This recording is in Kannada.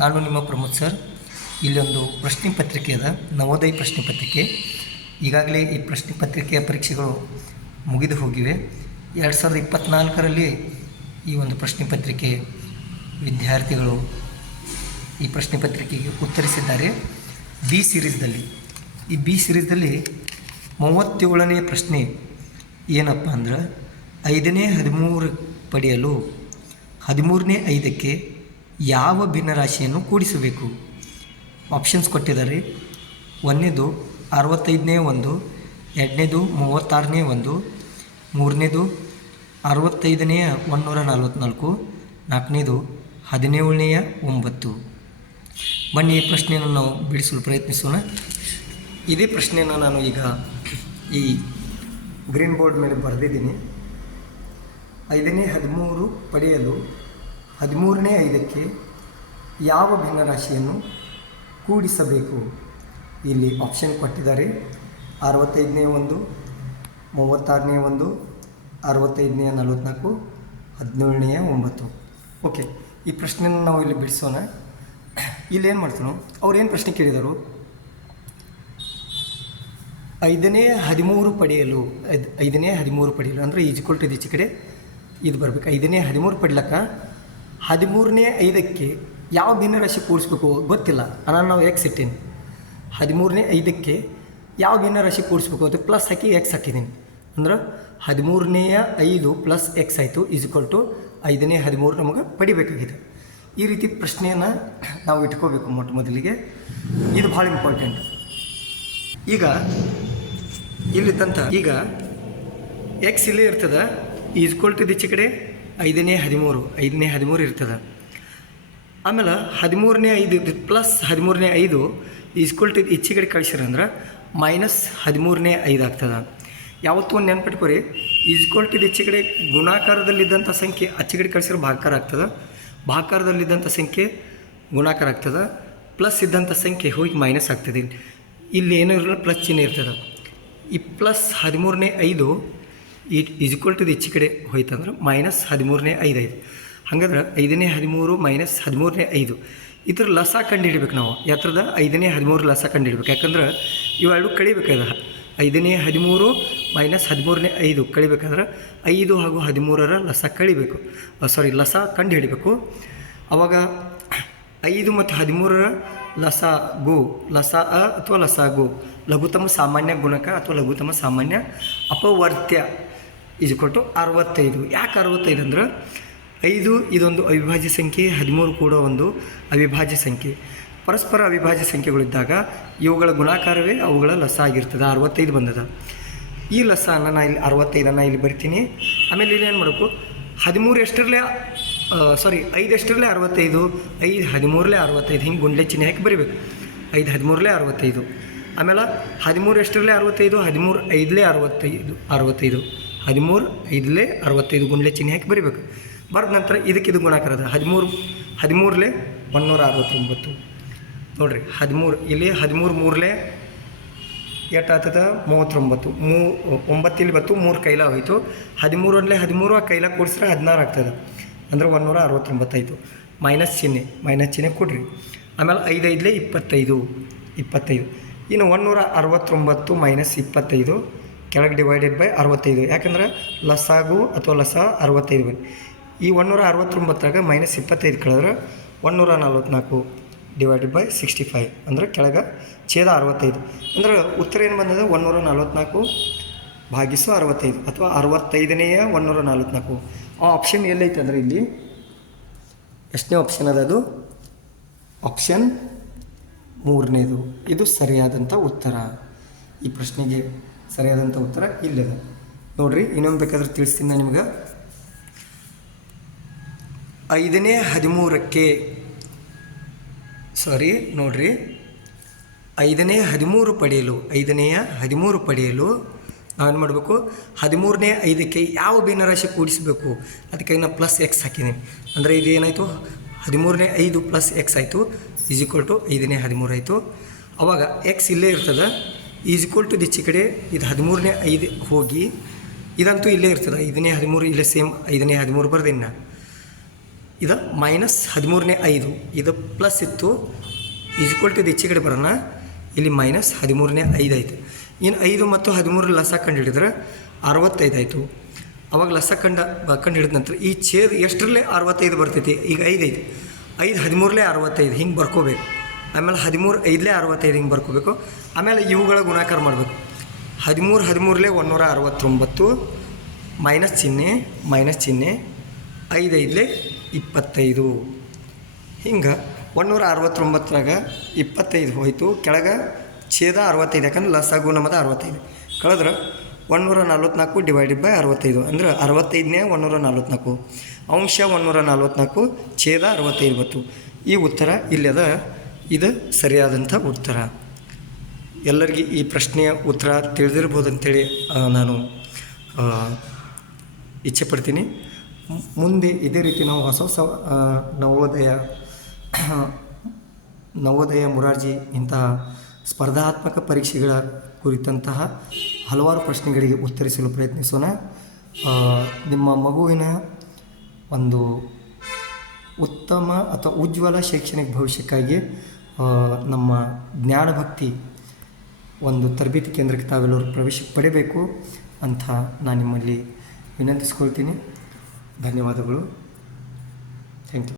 ನಾನು ನಿಮ್ಮ ಪ್ರಮೋದ್ ಸರ್. ಇಲ್ಲೊಂದು ಪ್ರಶ್ನೆ ಪತ್ರಿಕೆ ಅದ, ನವೋದಯ ಪ್ರಶ್ನೆ ಪತ್ರಿಕೆ. ಈಗಾಗಲೇ ಈ ಪ್ರಶ್ನೆ ಪತ್ರಿಕೆಯ ಪರೀಕ್ಷೆಗಳು ಮುಗಿದು ಹೋಗಿವೆ. 2024ರಲ್ಲಿ ಈ ಒಂದು ಪ್ರಶ್ನೆ ಪತ್ರಿಕೆ ವಿದ್ಯಾರ್ಥಿಗಳು ಈ ಪ್ರಶ್ನೆ ಪತ್ರಿಕೆಗೆ ಉತ್ತರಿಸಿದ್ದಾರೆ. ಬಿ ಸೀರೀಸ್ದಲ್ಲಿ ಈ ಬಿ ಸೀರೀಸ್ದಲ್ಲಿ 37ನೇ ಪ್ರಶ್ನೆ ಏನಪ್ಪ ಅಂದ್ರೆ, 5ನೇ 13 ಪಡೆಯಲು 13ನೇ 5ಕ್ಕೆ ಯಾವ ಭಿನ್ನರಾಶಿಯನ್ನು ಕೂಡಿಸಬೇಕು? ಆಪ್ಷನ್ಸ್ ಕೊಟ್ಟಿದ್ದಾರೆ. 1ನೇದು 65ನೇ 1, 2ನೇದು 36ನೇ 1, 3ನೇದು 65ನೇ 144, 4ನೇದು 17ನೇ 9. ಬನ್ನಿ ಈ ಪ್ರಶ್ನೆಯನ್ನು ನಾವು ಬಿಡಿಸಲು ಪ್ರಯತ್ನಿಸೋಣ. ಇದೇ ಪ್ರಶ್ನೆಯನ್ನು ನಾನು ಈಗ ಈ ಗ್ರೀನ್ ಬೋರ್ಡ್ ಮೇಲೆ ಬರೆದಿದ್ದೀನಿ. 5ನೇ 13 ಪಡೆಯಲು 13ನೇ 5ಕ್ಕೆ ಯಾವ ಭಿನ್ನರಾಶಿಯನ್ನು ಕೂಡಿಸಬೇಕು? ಇಲ್ಲಿ ಆಪ್ಷನ್ ಕೊಟ್ಟಿದ್ದಾರೆ. 65ನೇ 1, 36ನೇ 1, 65ನೇ 44, 17ನೇ 9. ಓಕೆ, ಈ ಪ್ರಶ್ನೆಯನ್ನು ನಾವು ಇಲ್ಲಿ ಬಿಡಿಸೋಣ. ಇಲ್ಲಿ ಏನು ಮಾಡ್ತೀವಿ, ಅವ್ರು ಏನು ಪ್ರಶ್ನೆ ಕೇಳಿದರು? 5ನೇ 13 ಪಡೆಯಲು 5ನೇ 13 ಪಡೆಯಲು ಅಂದರೆ ಈಜ್ಕೊಲ್ ಟು ಈಚೆ ಕಡೆ ಇದು ಬರಬೇಕು. 5ನೇ 13 ಪಡ್ಲಕ್ಕ 13ನೇ 5ಕ್ಕೆ ಯಾವ ಭಿನ್ನರಾಶಿ ಕೂಡಿಸ್ಬೇಕು ಗೊತ್ತಿಲ್ಲ. ನಾನು ನಾವು ಎಕ್ಸ್ ಇಟ್ಟೀನಿ. 13ನೇ 5ಕ್ಕೆ ಯಾವ ಭಿನ್ನರಾಶಿ ಕೂಡಿಸ್ಬೇಕು ಅದು ಪ್ಲಸ್ ಹಾಕಿ ಎಕ್ಸ್ ಹಾಕಿದ್ದೀನಿ. ಅಂದ್ರೆ 13ನೇ 5 ಪ್ಲಸ್ ಎಕ್ಸ್ ಆಯಿತು ಈಜ್ಕೊಲ್ ಟು 5ನೇ 13 ನಮಗೆ ಪಡಿಬೇಕಾಗಿದೆ. ಈ ರೀತಿ ಪ್ರಶ್ನೆಯನ್ನು ನಾವು ಇಟ್ಕೋಬೇಕು ಮೊಟ್ಟ ಮೊದಲಿಗೆ. ಇದು ಭಾಳ ಇಂಪಾರ್ಟೆಂಟ್. ಈಗ ಈಗ ಎಕ್ಸ್ ಇಲ್ಲೇ ಇರ್ತದೆ, ಈಜ್ಕೊಲ್ ಟು ಈಚೆ ಕಡೆ 5ನೇ 13 ಇರ್ತದೆ. ಆಮೇಲೆ 13ನೇ 5 ಪ್ಲಸ್ 13ನೇ 5 ಈಜ್ಕೊಲ್ ಟು ಈಚೆ ಕಡೆ ಕಳಿಸಿರಂದ್ರೆ ಮೈನಸ್ 13ನೇ 5 ಆಗ್ತದೆ. ಯಾವತ್ತೂ ಒಂದು ನೆನ್ಪಿಟ್ಕೊರಿ, ಈಜ್ಕೊಲ್ ಟು ಈಚೆ ಕಡೆ ಗುಣಾಕಾರದಲ್ಲಿದ್ದಂಥ ಸಂಖ್ಯೆ ಆಚೆ ಕಡೆ ಕಳಿಸಿರೋ ಭಾಗಾಕಾರ ಆಗ್ತದೆ, ಭಾಗಾಕಾರದಲ್ಲಿದ್ದಂಥ ಸಂಖ್ಯೆ ಗುಣಾಕಾರ ಆಗ್ತದೆ, ಪ್ಲಸ್ ಇದ್ದಂಥ ಸಂಖ್ಯೆ ಹೋಗಿ ಮೈನಸ್ ಆಗ್ತದೆ. ಇಲ್ಲಿ ಏನೂ ಇರಲ್ಲ, ಪ್ಲಸ್ ಚಿಹ್ನೆ ಇರ್ತದೆ. ಈ ಪ್ಲಸ್ 13ನೇ 5 ಈಜ್ಕೊಲ್ ಟು ಈಚೆ ಕಡೆ ಹೋಯ್ತಂದ್ರೆ ಮೈನಸ್ 13ನೇ 5 ಹಾಗಾದ್ರೆ 5ನೇ 13 ಮೈನಸ್ 13ನೇ 5 ಇದ್ರ ಲಸ ಕಂಡು ಹಿಡಿಬೇಕು ನಾವು. ಯಾತ್ರದ 5ನೇ 13 ಲಸ ಕಂಡು ಹಿಡ್ಬೇಕು. ಯಾಕಂದ್ರೆ ಇವೆರಡು ಕಳಿಬೇಕಾದ 5ನೇ 13 ಮೈನಸ್ 13ನೇ 5 ಕಳಿಬೇಕಾದ್ರೆ 5 ಹಾಗೂ 13ರ ಲಸ ಕಳಿಬೇಕು. ಲಸ ಕಂಡು ಹಿಡಿಬೇಕು. ಆವಾಗ 5 ಮತ್ತು 13ರ ಲಸ ಅಥವಾ ಲಸಾಗು ಲಘುತಮ ಸಾಮಾನ್ಯ ಗುಣಕ ಅಥವಾ ಲಘುತಮ ಸಾಮಾನ್ಯ ಅಪವರ್ತ್ಯ ಈಜ್ಕೊಲ್ ಟು 65. ಯಾಕೆ 65 ಅಂದ್ರೆ 5 ಇದೊಂದು ಅವಿಭಾಜ್ಯ ಸಂಖ್ಯೆ, 13 ಕೂಡ ಒಂದು ಅವಿಭಾಜ್ಯ ಸಂಖ್ಯೆ. ಪರಸ್ಪರ ಅವಿಭಾಜ್ಯ ಸಂಖ್ಯೆಗಳಿದ್ದಾಗ ಇವುಗಳ ಗುಣಾಕಾರವೇ ಅವುಗಳ ಲಸ ಆಗಿರ್ತದೆ. 65 ಬಂದದ. ಈ ಲಸನ ನಾನು ಇಲ್ಲಿ 65 ಇಲ್ಲಿ ಬರಿತೀನಿ. ಆಮೇಲೆ ಇಲ್ಲಿ ಏನು ಮಾಡಬೇಕು, 13 ಎಷ್ಟರಲ್ಲೇ 5 ಎಷ್ಟರಲ್ಲೇ 65, 5 13ರಲ್ಲೇ 65 ಹಿಂಗೆ ಗುಂಡ್ಲೆ ಚಿಹ್ನೆ ಹಾಕಿ ಬರಿಬೇಕು. 5 13ರಲ್ಲೇ 65. ಆಮೇಲೆ 13 ಎಷ್ಟರಲ್ಲೇ 65, 13 5ಲೇ 65, 13 5ಲೇ 65 ಗುಂಡ್ಲೆ ಚಿಹ್ನೆ ಹಾಕಿ ಬರಿಬೇಕು. ಬರೆದ ನಂತರ ಇದಕ್ಕಿದು ಗುಣಾಕಾರದ 13ರಲ್ಲೇ 169 ನೋಡಿರಿ. 13 ಇಲ್ಲಿ 13 3ಲೇ ಎಷ್ಟಾಗ್ತದೆ 39, 9 ಇಲ್ಲಿ ಬತ್ತು 3 ಕೈಲ ಹೋಯಿತು. 13ರಲ್ಲೇ 13 ಆ ಕೈಲ ಕೂಡಿಸಿದ್ರೆ 16 ಆಗ್ತದೆ. ಅಂದರೆ 169 ಮೈನಸ್ ಚಿಹ್ನೆ ಕೊಡ್ರಿ. ಆಮೇಲೆ 5 5ಲೇ 25. ಇನ್ನು 169 ಮೈನಸ್ 25 ಕೆಳಗೆ ಡಿವೈಡೆಡ್ ಬೈ 65. ಯಾಕಂದ್ರೆ ಲಸಾಗು ಅಥವಾ ಲಸ 65 ಬನ್ನಿ. ಈ 169ರಾಗ ಮೈನಸ್ 25 ಕಳೆದ್ರೆ 144 ಡಿವೈಡೆಡ್ ಬೈ 65 ಅಂದರೆ ಕೆಳಗೆ ಛೇದ 65. ಅಂದ್ರೆ ಉತ್ತರ ಏನು ಬಂದದ 144 ಭಾಗಿಸು 65 ಅಥವಾ 65ನೇ 144. ಆ ಆಪ್ಷನ್ ಎಲ್ಲೈತೆ ಅಂದರೆ ಇಲ್ಲಿ ಎಷ್ಟನೇ ಆಪ್ಷನ್ ಅದು ಆಪ್ಷನ್ 3ನೇದು. ಇದು ಸರಿಯಾದಂಥ ಉತ್ತರ. ಈ ಪ್ರಶ್ನೆಗೆ ಸರಿಯಾದಂಥ ಉತ್ತರ ಇಲ್ಲಿದೆ ನೋಡಿರಿ. ಇನ್ನೊಂದು ಬೇಕಾದ್ರೆ ತಿಳಿಸ್ತೀನಿ ನಾನು ನಿಮ್ಗೆ. 5ನೇ 13ಕ್ಕೆ ನೋಡಿರಿ, 5ನೇ 13 ಪಡೆಯಲು ನಾವೇನು ಮಾಡಬೇಕು, 13ನೇ 5ಕ್ಕೆ ಯಾವ ಭಿನ್ನರಾಶಿ ಕೂಡಿಸಬೇಕು? ಅದಕ್ಕೆ ನಾನು ಪ್ಲಸ್ ಎಕ್ಸ್ ಹಾಕಿದ್ದೀನಿ. ಅಂದರೆ ಇದು ಏನಾಯಿತು, 13ನೇ 5 ಪ್ಲಸ್ ಎಕ್ಸ್ ಆಯಿತು ಈಜ್ಕೊಲ್ ಟು 5ನೇ 13 ಆಯಿತು. ಆವಾಗ ಎಕ್ಸ್ ಇಲ್ಲೇ ಇರ್ತದೆ, ಈಜ್ಕೊಲ್ ಟು ಈಚೆ ಕಡೆ ಇದು 13ನೇ 5 ಹೋಗಿ ಇದಂತೂ ಇಲ್ಲೇ ಇರ್ತದೆ. 5ನೇ 13 ಇಲ್ಲೇ ಸೇಮ್ 5ನೇ 13 ಬರ್ದಿನ ಇದು -13/5 ಇದು ಪ್ಲಸ್ ಇತ್ತು ಈಕ್ವಲ್ ಟು ಇದು ಈಚೆ ಕಡೆ ಬರೋಣ. ಇಲ್ಲಿ -13/5 ಆಯಿತು. ಇನ್ನು 5 ಮತ್ತು 13 ಲಸ ಕಂಡು ಹಿಡಿದ್ರೆ 65 ಆಯಿತು. ಅವಾಗ ಲಸ ಕಂಡು ಹಿಡಿದ ನಂತರ ಈ ಛೇದ ಎಷ್ಟರಲ್ಲೇ 65 ಬರ್ತೈತಿ. ಈಗ 5 ಐತಿ, 5 13ಲೇ 65 ಹಿಂಗೆ ಬರ್ಕೋಬೇಕು. ಆಮೇಲೆ 13 5ಲೇ 65 ಹಿಂಗೆ ಬರ್ಕೋಬೇಕು. ಆಮೇಲೆ ಇವುಗಳ ಗುಣಾಕಾರ ಮಾಡಬೇಕು. 13 13ಲೇ 169 ಮೈನಸ್ ಚಿಹ್ನೆ 5 5ಲೇ 25. ಹಿಂಗೆ 169ರಾಗ 25 ಹೋಯಿತು. ಕೆಳಗೆ ಛೇದ 65 ಯಾಕಂದ್ರೆ ಲಸಾಗು ನಮ್ಮದು 65 ಕಳೆದ್ರೆ 144 ಡಿವೈಡೆಡ್ ಬೈ 65 ಅಂದರೆ 65ನೇ 144 ಅಂಶ 144 ಛೇದ 65 ಬಂತು. ಈ ಉತ್ತರ ಇಲ್ಲದ ಇದು ಸರಿಯಾದಂಥ ಉತ್ತರ. ಎಲ್ಲರಿಗೂ ಈ ಪ್ರಶ್ನೆಯ ಉತ್ತರ ತಿಳಿದಿರ್ಬೋದು ಅಂಥೇಳಿ ನಾನು ಇಚ್ಛೆ ಪಡ್ತೀನಿ. ಮುಂದೆ ಇದೇ ರೀತಿ ನಾವು ಹೊಸ ಹೊಸ ನವೋದಯ ಮುರಾರ್ಜಿ ಇಂತಹ ಸ್ಪರ್ಧಾತ್ಮಕ ಪರೀಕ್ಷೆಗಳ ಕುರಿತಂತಹ ಹಲವಾರು ಪ್ರಶ್ನೆಗಳಿಗೆ ಉತ್ತರಿಸಲು ಪ್ರಯತ್ನಿಸೋಣ. ನಿಮ್ಮ ಮಗುವಿನ ಒಂದು ಉತ್ತಮ ಅಥವಾ ಉಜ್ವಲ ಶೈಕ್ಷಣಿಕ ಭವಿಷ್ಯಕ್ಕಾಗಿ ನಮ್ಮ ಜ್ಞಾನಭಕ್ತಿ ಒಂದು ತರಬೇತಿ ಕೇಂದ್ರಕ್ಕೆ ತಾವೆಲ್ಲರೂ ಪ್ರವೇಶ ಪಡೆಯಬೇಕು ಅಂತ ನಾನು ನಿಮ್ಮಲ್ಲಿ ವಿನಂತಿಸ್ಕೊಳ್ತೀನಿ. ಧನ್ಯವಾದಗಳು. Thank you.